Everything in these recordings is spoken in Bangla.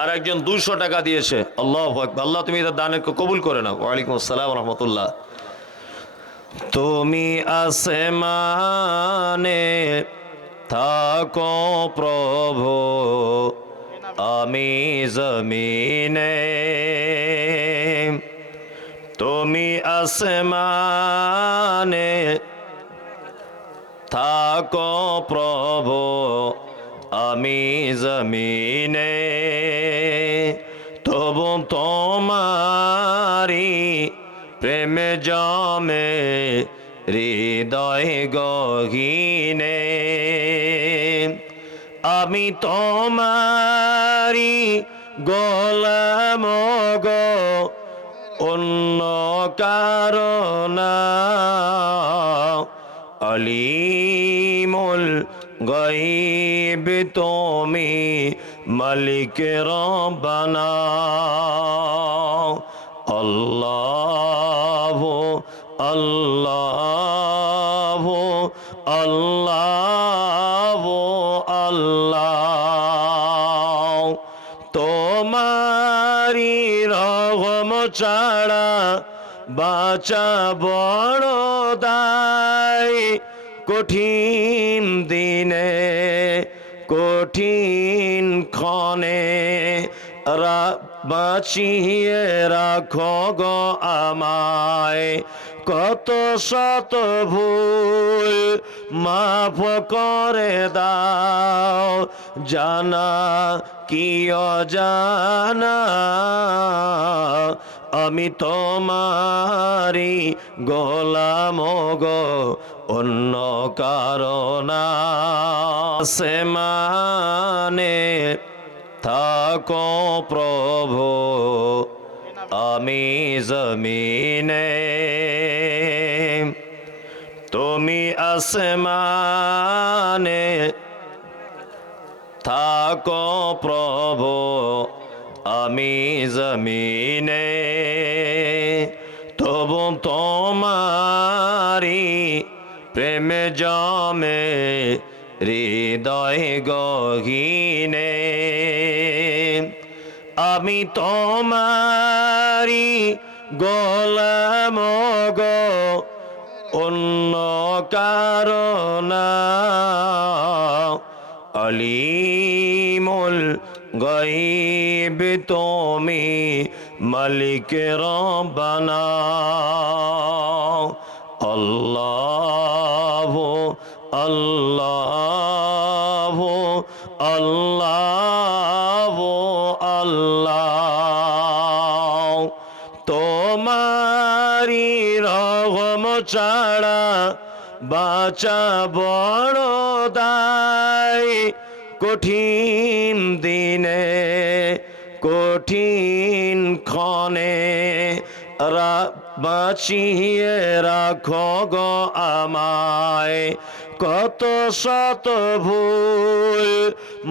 আর একজন 200 টাকা দিয়েছে। আল্লাহু আকবার। আল্লাহ তুমি এর দানকে কবুল করে নাও। ওয়া আলাইকুম আসসালাম ওয়া রাহমাতুল্লাহ। তুমি আসমানে থাকো প্রভু, আমি জমিনে। তুমি আসমানে থাকো প্রভু, আমি জমিনে। তবু তোমারি প্রেমে জমে হৃদয় গহীনে। আমি তোমারি গোলাম গো, অন্য কারণা। আলিমুল গায়ব তুমি, মালিক রব্বানা। আল্লাহু আল্লাহু আল্লাহু আল্লাহ। তোমারি রহম ছাড়া বাঁচা বড় দায়। কঠিন দিনে কঠিন ক্ষণে বাঁচিয়ে রাখো গো আমায়। কত শত ভুল মাফ করে দাও, জানা কি অজানা। আমি তোমারি গোলাম গো, অন্য কারণা। আসমানে থাকো প্রভু, আমি জমিনে। তুমি আসমানে থাকো প্রভু, আমি জমিনে। তবু তোমারি প্রেমে জমে হৃদয় গহীনে। আমি তোমারি গোলাম গো, অন্য কারণা। আলিমুল গায়ব তুমি, মালিক রব্বানা। আল্লাহু আল্লাহু আল্লাহু আল্লাহ। তোমারি রহম ছাড়া বাঁচা বড় দায়। কঠিন দিনে কঠিন ক্ষণে বাঁচিয়ে রাখো গো আমায়। কত শত ভুল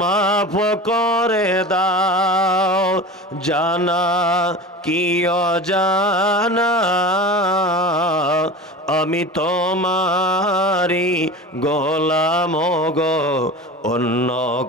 মাফ করে দাও, জানা কি অজানা। আমি তোমারি গোলাম গো, অন্য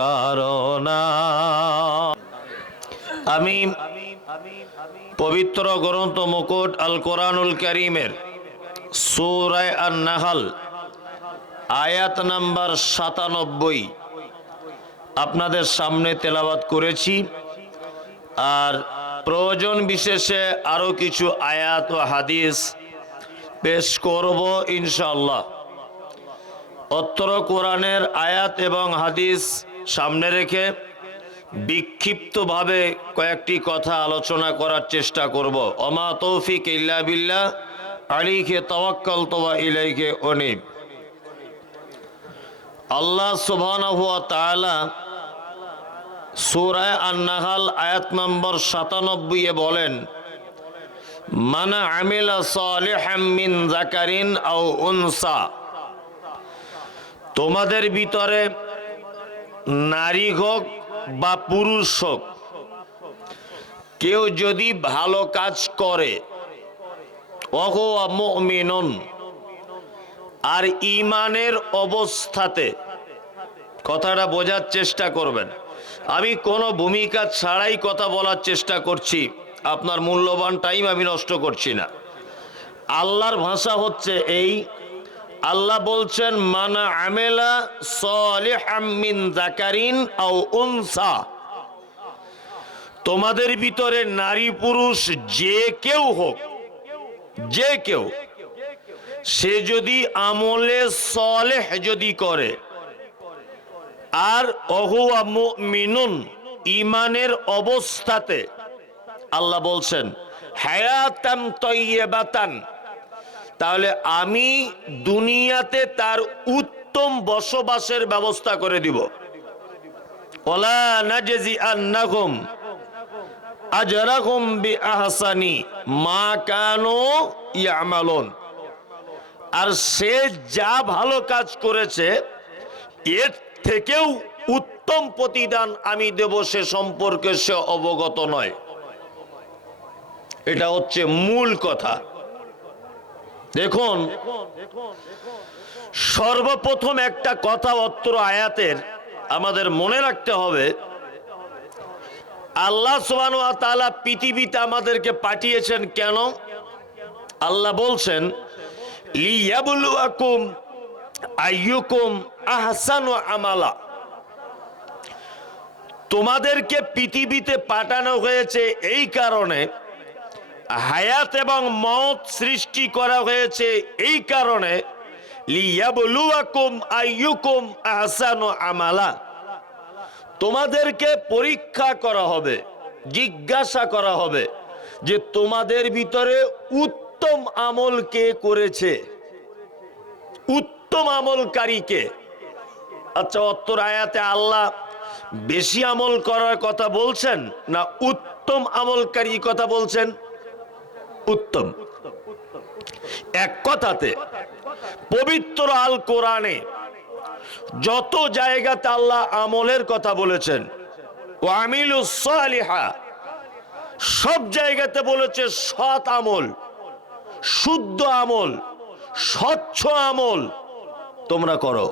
কারণা। আমি পবিত্র গ্রন্থ মুকুট আল কোরআনুল কারীমের সূরা আন-নাহল আয়াত নাম্বার 97 আপনাদের সামনে তেলাওয়াত করেছি। আর প্রয়োজন বিশেষে আরো কিছু আয়াত ও হাদিস পেশ করব ইনশাআল্লাহ। অত্র কোরআনের আয়াত এবং হাদিস সামনে রেখে বিক্ষিপ্তভাবে কয়েকটি কথা আলোচনা করার চেষ্টা করব। ওমা তৌফিক ইল্লা বিল্লাহ, আলাইহি তাওয়াক্কালতু ওয়া ইলাইহি উনীব। আল্লাহ সুবহানাহু ওয়া তাআলা সূরা আন-নাহল আয়াত নম্বর 97 এ বলেন, মান আমিলা সালিহাম মিন যাকারিন আও উনসা। তোমাদের ভিতরে নারী হোক বা পুরুষ হোক, কেউ যদি ভালো কাজ করে, ওয়া মুমিনুন, আর ঈমানের অবস্থাতে, কথাটা বোঝার চেষ্টা করবেন। আমি কোনো ভূমিকা ছাড়াই কথা বলার চেষ্টা করছি, আপনার মূল্যবান টাইম আমি নষ্ট করছি না। আল্লাহর ভাষা হচ্ছে এই, আল্লাহ বলছেন মানা আমেলা সালিহাম মিন যাকারিন আও উনসা, তোমাদের ভিতরে নারী পুরুষ যে কেউ হোক, যে কেউ, সে যদি আমলে সালেহ যদি করে, আর ওহুয়া মুমিনুন, ঈমানের অবস্থাতে, আল্লাহ বলছেন হায়াতান তাইয়্যিবাতান, তাহলে আমি দুনিয়াতে তার উত্তম বসবাসের ব্যবস্থা করে দিব। ওয়ালা নাজজিআন্নাহুম আজরাহুম বিআহসানি মা কানু ইয়ামালুন, আর সে যা ভালো কাজ করেছে এর থেকেও উত্তম প্রতিদান আমি দেব, সে সম্পর্কে সে অবগত নয়। এটা হচ্ছে মূল কথা। দেখুন, সর্বপ্রথম একটা কথা অত্র আয়াতের আমাদের মনে রাখতে হবে, আল্লাহ সুবহানাহু ওয়া তাআলা পৃথিবীতে আমাদেরকে পাঠিয়েছেন কেন? আল্লাহ বলছেন লিয়াবলুয়াকুম আইয়ুকুম আহসানু আমালা, তোমাদেরকে পৃথিবীতে পাঠানো হয়েছে এই কারণে, হায়াত এবং মওত সৃষ্টি করা হয়েছে এই কারণে, লিয়াবলুয়াকুম আইয়ুকুম আহসানু আমালা, তোমাদেরকে পরীক্ষা করা হবে, জিজ্ঞাসা করা হবে যে তোমাদের ভিতরে উত্তম আমল কে করেছে, উত্তম আমলকারী কে। আচ্ছা, অত্তর আয়াতে আল্লাহ বেশি আমল করার কথা বলছেন না উত্তম আমলকারী কথা বলছেন? উত্তম। এক কথাতে পবিত্র আল কোরআনে যত জায়গাতে আল্লাহ আমলের কথা বলেছেন, ওয়ামিলুস সালিহা, সব জায়গাতে বলেছে সৎ আমল, শুদ্ধ আমল, স্বচ্ছ আমল তোমরা করো।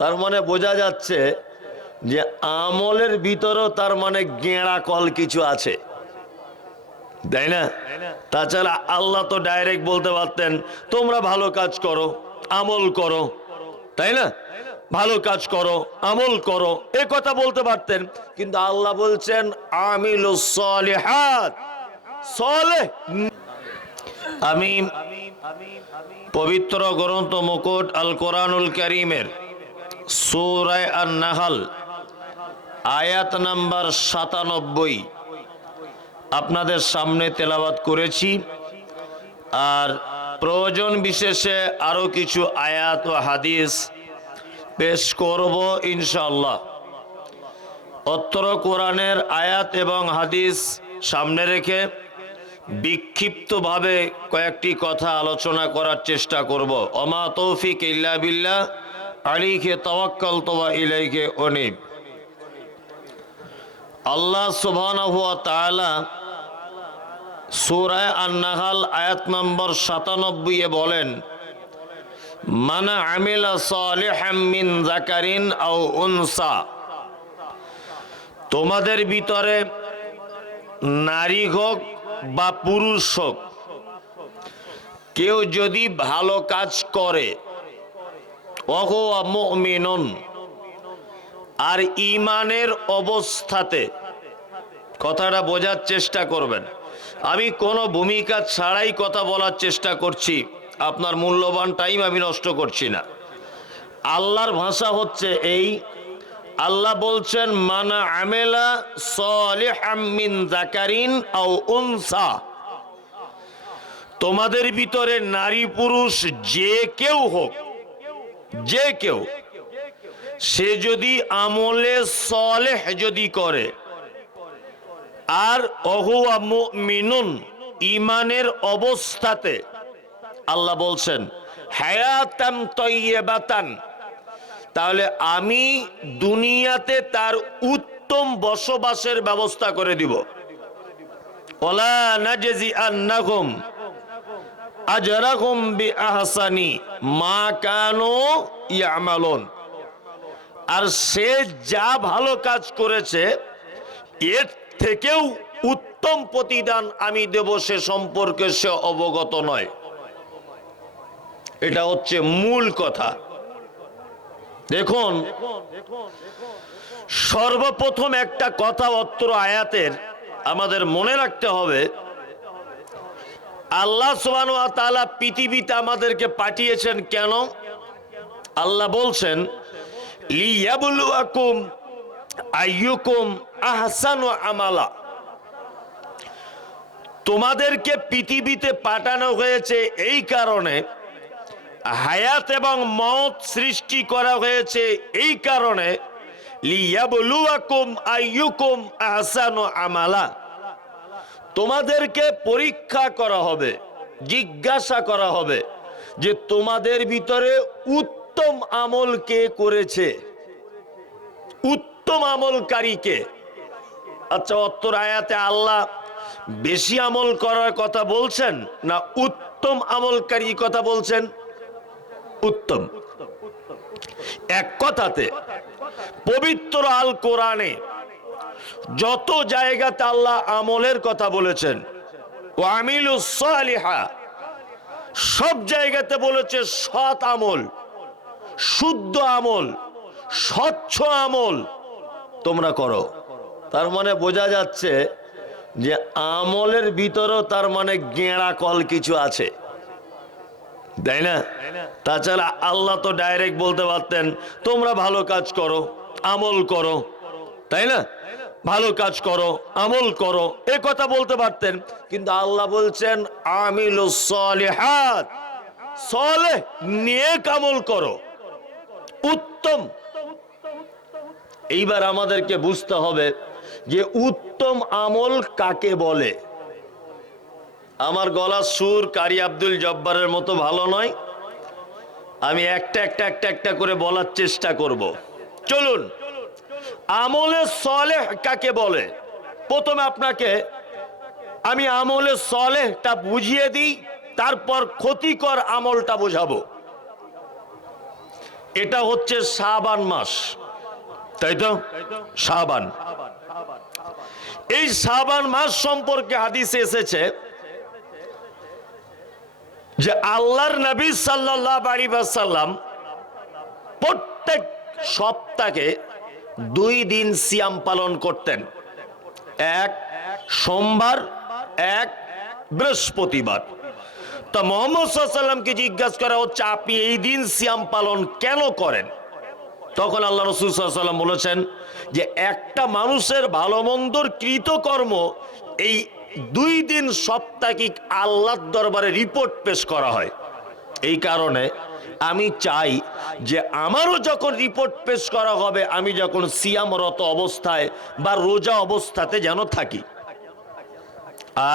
তার মানে বোঝা যাচ্ছে যে আমলের ভিতরেও তার মানে গেঁড়া কল কিছু আছে, তাই না? তাছাড়া আল্লাহ তো ডাইরেক্ট বলতে পারতেন তোমরা ভালো কাজ করো, আমল করো, তাই না? ভালো কাজ করো, আমল করো, এ কথা বলতে পারতেন, কিন্তু আল্লাহ বলছেন আমিলুস সালিহাত, সালেহ। আমি পবিত্র গ্রন্থ মুকুট আল কোরআনুল কারীমের সূরা আন-নাহল আয়াত নাম্বার 97 আপনাদের সামনে তেলাওয়াত করেছি, আর প্রয়োজন বিশেষে আরো কিছু আয়াত ও হাদিস পেশ করব ইনশাআল্লাহ। অত্র কোরআনের আয়াত এবং হাদিস সামনে রেখে বিক্ষিপ্তভাবে কয়েকটি কথা আলোচনা করার চেষ্টা করব। ওমা তৌফিক ইল্লা বিল্লাহ, আলাইহি তাওয়াক্কালতু ওয়া ইলাইহি উনীব। আল্লাহ সুবহানাহু ওয়া তাআলা সূরা আন-নাহল আয়াত নম্বর 97 বলেন মানা আমিলা সালিহাম মিন যাকারিন আও উনসা, তোমাদের ভিতরে নারী হোক বা পুরুষ হোক, কেউ যদি ভালো কাজ করে, ওহুয়া মুমিনুন, আর ঈমানের অবস্থাতে, কথাটা বোঝার চেষ্টা করবেন, আমি কোনো ভূমিকা ছাড়াই কথা বলার চেষ্টা করছি, আপনার মূল্যবান টাইম আমি নষ্ট করছি না। আল্লাহর ভাষা হচ্ছে এই, আল্লাহ বলছেন মানা আমেলা সালিহাম মিন যাকারিন আও উনসা, তোমাদের ভিতরে নারী পুরুষ যে কেউ হোক, যে কেউ, সে যদি আমলে সালেহ যদি করে, আর ওহুয়া মুমিনুন, ঈমানের অবস্থাতে, আল্লাহ বলছেন হায়াতান তাইয়্যিবাতান, তাহলে আমি দুনিয়াতে তার উত্তম বসবাসের ব্যবস্থা করে দিব। ওয়ালা নাজজিআন্নাহুম আজরাহুম বিআহসানি মা কানু ইয়ামালুন, আর সে যা ভালো কাজ করেছে এর থেকেও উত্তম প্রতিদান আমি দেব সে সম্পর্কে সে অবগত নয়। এটা হচ্ছে মূল কথা। দেখুন, সর্বপ্রথম একটা কথা অত্র আয়াতের আমাদের মনে রাখতে হবে, আল্লাহ সুবহানাহু ওয়া তাআলা পৃথিবীতে আমাদেরকে পাঠিয়েছেন কেন? আল্লাহ বলছেন লিয়াবলুয়াকুম আইয়ুকুম আহসানু আমালা। তোমাদেরকে পৃথিবীতে পাঠানো হয়েছে এই কারণে, হায়াত এবং মওত সৃষ্টি করা হয়েছে এই কারণে, লিয়াবলুয়াকুম আইয়ুকুম আহসানু আমালা। তোমাদেরকে পরীক্ষা করা হবে, জিজ্ঞাসা করা হবে যে তোমাদের ভিতরে উত্তম আমল কে করেছে, উত্তম আমলকারী কে। আচ্ছা, অত্তর আয়াতে আল্লাহ বেশি আমল করার কথা বলছেন না উত্তম আমলকারী কথা বলছেন? উত্তম। এক কথাতে পবিত্র আল কোরআনে যত জায়গাতে আল্লাহ আমলের কথা বলেছেন, ওয়ামিলুস সালিহা, সব জায়গাতে বলেছে সৎ আমল, শুদ্ধ আমল, স্বচ্ছ আমল তোমরা করো। তার মানে বোঝা যাচ্ছে যে আমলের ভিতরেও তার মানে গেঁড়া কল কিছু আছে, তাই না? তাছাড়া আল্লাহ তো ডাইরেক্ট বলতে পারতেন তোমরা ভালো কাজ করো, আমল করো, তাই না? ভালো কাজ করো, আমল করো, এ কথা বলতে পারতেন। কিন্তু আল্লাহ বলছেন আমিলুস সালিহাত, সালেহ নেক আমল করো, উত্তম। এইবার আমাদেরকে বুঝতে হবে যে উত্তম আমল কাকে বলে। আমার গলার সুর কারি আব্দুল জব্বারের মতো ভালো নয়, আমি একটা করে বলার চেষ্টা করব। চলুন, আমলে সালেহ কাকে বলে প্রথমে আপনাকে আমি আমলে সালেহটা বুঝিয়ে দিই, তারপর ক্ষতিকর আমলটা বোঝাবো। এটা হচ্ছে শাবান মাস, তাই তো? শাবান, এই শাবান মাস সম্পর্কে হাদিসে এসেছে যে আল্লাহর নবী সাল্লাল্লাহু আলাইহি ওয়াসাল্লাম প্রত্যেক সপ্তাহে 2 দিন সিয়াম পালন করতেন, এক সোমবার, এক বৃহস্পতিবার। তা মুহাম্মদ সাল্লাল্লাহু আলাইহি ওয়াসাল্লামকে জিজ্ঞাসা করা হচ্ছে আপনি এই দিন সিয়াম পালন কেন করেন? তখন আল্লাহ রাসূল সাল্লাল্লাহু আলাইহি ওয়াসাল্লাম বলেছেন যে একটা মানুষের ভালো মন্দর কৃতকর্ম এই 2 দিন সাপ্তাহিক আল্লাহর দরবারে রিপোর্ট পেশ করা হয়। এই কারণে আমি চাই যে আমারও যখন রিপোর্ট পেশ করা হবে আমি যখন সিয়ামরত অবস্থায় বা রোজা অবস্থাতে যেন থাকি।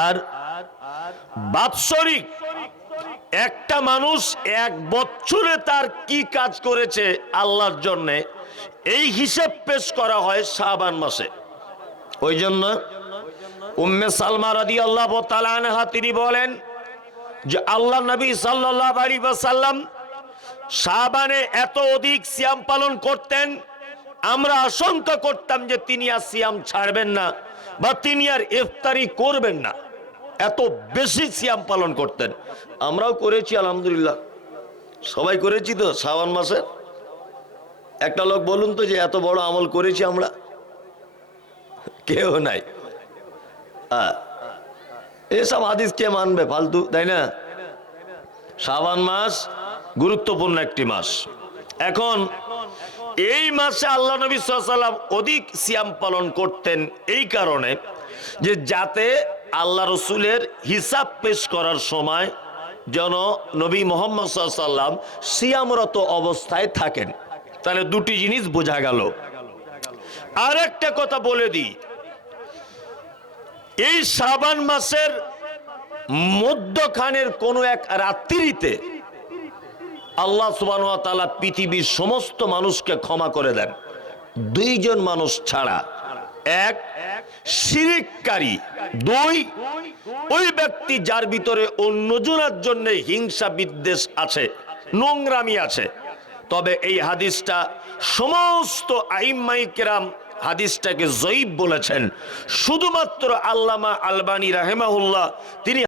আর বাৎসরিক একটা মানুষ 1 বছরে তার কি কাজ করেছে আল্লাহর জন্য এই হিসাব পেশ করা হয় শাবান মাসে। ওই জন্য উম্মে সালমা রাদিয়াল্লাহু তাআলা আনহা তিনি বলেন যে আল্লাহ নবী সাল্লাল্লাহু আলাইহি ওয়াসাল্লাম শাবানে এত অধিক সিয়াম পালন করতেন, আমরা আশঙ্কা করতাম যে তিনি আর সিয়াম ছাড়বেন না বা তিনি আর ইফতারি করবেন না, এত বেশি সিয়াম পালন করতেন। আমরাও করেছি আলহামদুলিল্লাহ, সবাই করেছি তো শাবান মাসে। একটা লোক বলুন তো যে এত বড় আমল করেছি আমরা, কেউ নাই। এসব হাদিস কে মানবে ফালতু, তাই না? শাবান মাস গুরুত্বপূর্ণ একটি মাস। এখন এই মাসে আল্লাহ নবী সাল্লাল্লাহু আলাইহি ওয়াসাল্লাম অধিক সিয়াম পালন করতেন এই কারণে যে যাতে আল্লাহ রসুলের হিসাব পেশ করার সময় যেন নবী মুহাম্মদ সাল্লাল্লাহু আলাইহি ওয়াসাল্লাম সিয়ামরত অবস্থায় থাকেন। তাহলে 2টি জিনিস বোঝা গেল। আর একটা কথা বলে দিই, এই শাবান মাসের মধ্যখানের কোন এক রাত্রিতে আল্লাহ সুবহানাহু ওয়া তাআলা পৃথিবীর সমস্ত মানুষকে ক্ষমা করে দেন, 2 জন মানুষ ছাড়া। এক শিরিককারী, 2 ওই ব্যক্তি যার ভিতরে অন্যজনের জন্য হিংসা বিদ্বেষ আছে, নোংরামি আছে। তবে এই হাদিসটা সমস্ত আইম্মাই কেরাম হাদিসটাকে জয়ীফ বলেছেন। শুধুমাত্র আল্লামা আলবানী রাহেমাহুল্লাহ তিনি